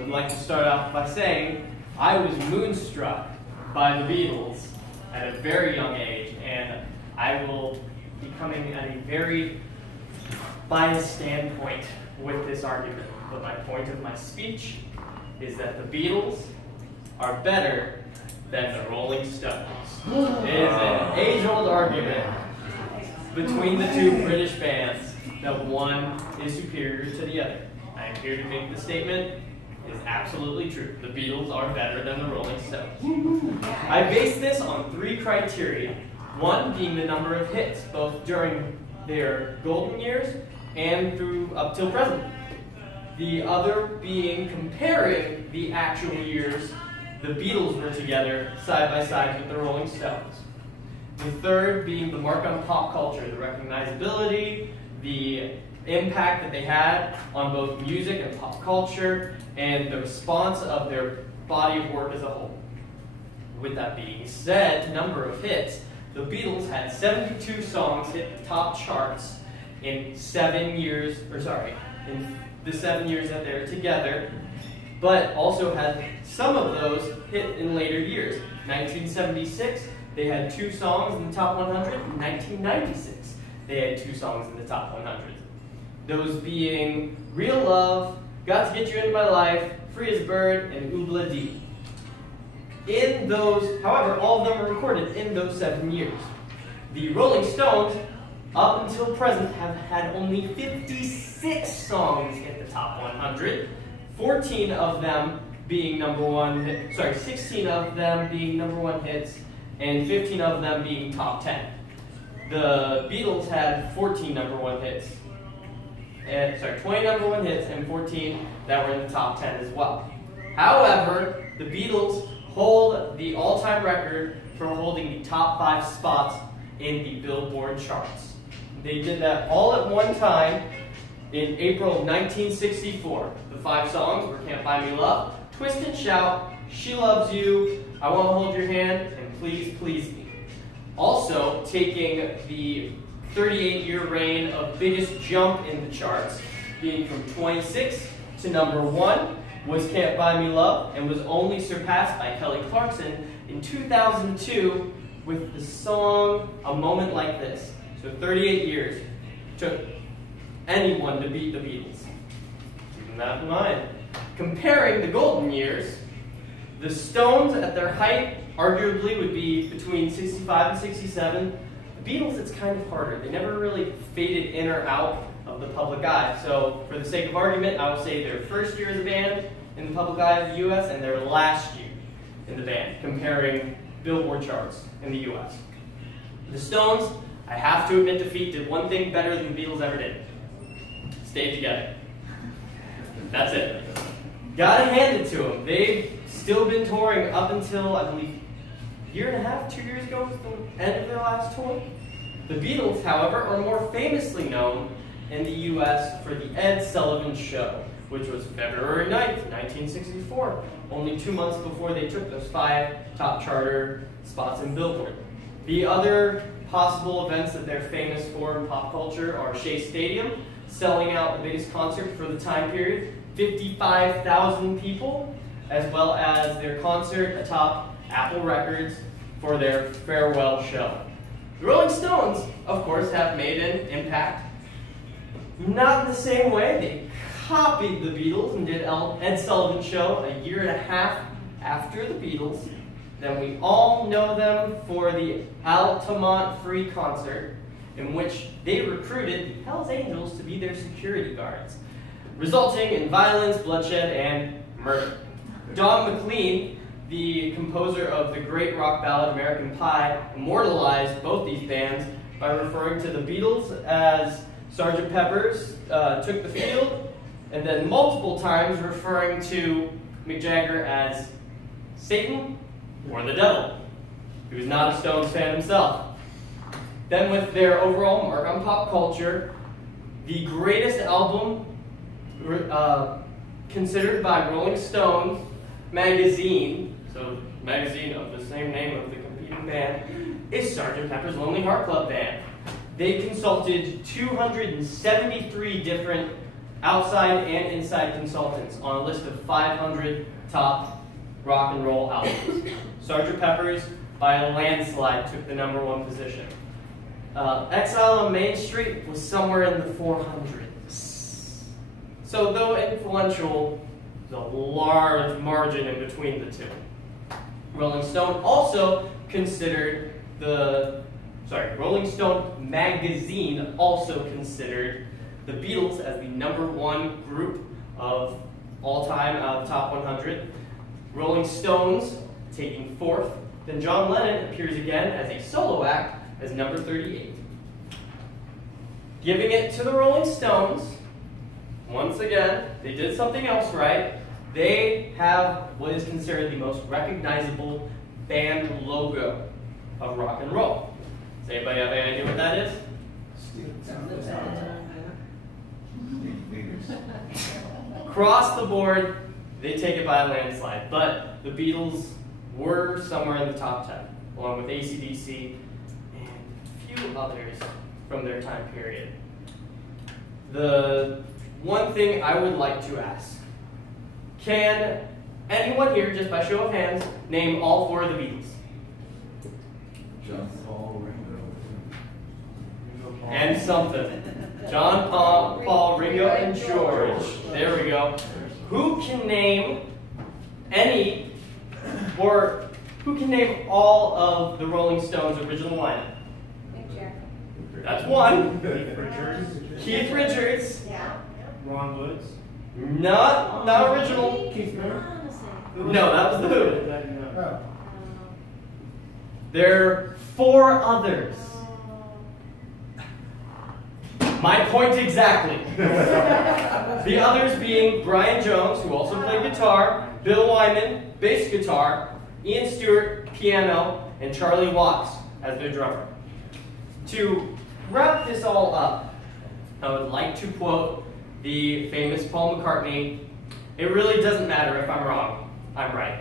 I would like to start off by saying I was moonstruck by the Beatles at a very young age, and I will be coming at a very biased standpoint with this argument. But my point of my speech is that the Beatles are better than the Rolling Stones. It is an age-old argument between the two British bands that one is superior to the other. I am here to make the statement is absolutely true. The Beatles are better than the Rolling Stones. I base this on three criteria. One being the number of hits, both during their golden years and through up till present. The other being comparing the actual years the Beatles were together side by side with the Rolling Stones. The third being the mark on pop culture, the recognizability, the impact that they had on both music and pop culture, and the response of their body of work as a whole. With that being said, number of hits, the Beatles had 72 songs hit the top charts in 7 years, in the 7 years that they were together, but also had some of those hit in later years. 1976, they had 2 songs in the top 100. In 1996, they had 2 songs in the top 100. Those being Real Love, Got to Get You Into My Life, Free as a Bird, and Oobla Dee. In those, however, all of them were recorded in those 7 years. The Rolling Stones, up until present, have had only 56 songs hit the top 100, 14 of them being number one hit, 16 of them being number one hits, and 15 of them being top 10. The Beatles had 14 number one hits, 20 number one hits, and 14 that were in the top 10 as well. However, the Beatles hold the all-time record for holding the top 5 spots in the Billboard charts. They did that all at one time in April of 1964. The 5 songs were Can't Buy Me Love, Twist and Shout, She Loves You, I Want to Hold Your Hand, and Please Please Me. Also, taking the 38-year reign of biggest jump in the charts, being from 26 to number 1, was Can't Buy Me Love, and was only surpassed by Kelly Clarkson in 2002 with the song A Moment Like This. So 38 years took anyone to beat the Beatles. Keeping that in mind. Comparing the golden years, the Stones at their height arguably would be between 65 and 67. The Beatles, it's kind of harder. They never really faded in or out of the public eye. So for the sake of argument, I will say their first year as a band in the public eye of the US and their last year in the band, comparing Billboard charts in the US. The Stones, I have to admit defeat, did one thing better than the Beatles ever did. Stayed together. That's it. Gotta hand it to them. They've still been touring up until, I believe, a year and a half, 2 years ago was the end of their last tour. The Beatles, however, are more famously known in the US for the Ed Sullivan Show, which was February 9th, 1964, only 2 months before they took those 5 top charter spots in Billboard. The other possible events that they're famous for in pop culture are Shea Stadium, selling out the biggest concert for the time period, 55,000 people, as well as their concert atop Apple Records for their farewell show. The Rolling Stones, of course, have made an impact. Not in the same way. They copied the Beatles and did Ed Sullivan Show a year and a half after the Beatles. Then we all know them for the Altamont Free concert, in which they recruited the Hells Angels to be their security guards, resulting in violence, bloodshed, and murder. Don McLean, the composer of the great rock ballad American Pie, immortalized both these bands by referring to the Beatles as Sgt. Pepper's Took the Field, and then multiple times referring to Mick Jagger as Satan or the devil, who's not a Stones fan himself. Then with their overall mark on pop culture, the greatest album considered by Rolling Stone magazine, so magazine of the same name of the competing band, is Sgt. Pepper's Lonely Heart Club Band. They consulted 273 different outside and inside consultants on a list of 500 top rock and roll albums. Sgt. Pepper's, by a landslide, took the #1 position. Exile on Main Street was somewhere in the 400s. So though influential, there's a large margin in between the two. Rolling Stone magazine also considered the Beatles as the #1 group of all time out of the top 100. Rolling Stones taking 4th. Then John Lennon appears again as a solo act as number 38. Giving it to the Rolling Stones, once again, they did something else right. They have what is considered the most recognizable band logo of rock and roll. Does anybody have any idea what that is? Across the board, they take it by a landslide, but the Beatles were somewhere in the top 10, along with AC/DC and a few others from their time period. The one thing I would like to ask, can anyone here, just by show of hands, name all 4 of the Beatles? John, Paul, Ringo. And something. John, Paul, Ringo, and George. There we go. Who can name any, or who can name all of the Rolling Stones' original lineup? That's one. Keith Richards. Yeah. Ron Woods. Not original. Keith Miller. No, that was the Who. Oh. There are 4 others. My point exactly. The others being Brian Jones, who also played guitar, Bill Wyman, bass guitar, Ian Stewart, piano, and Charlie Watts as their drummer. To wrap this all up, I would like to quote the famous Paul McCartney, "It really doesn't matter if I'm wrong, I'm right."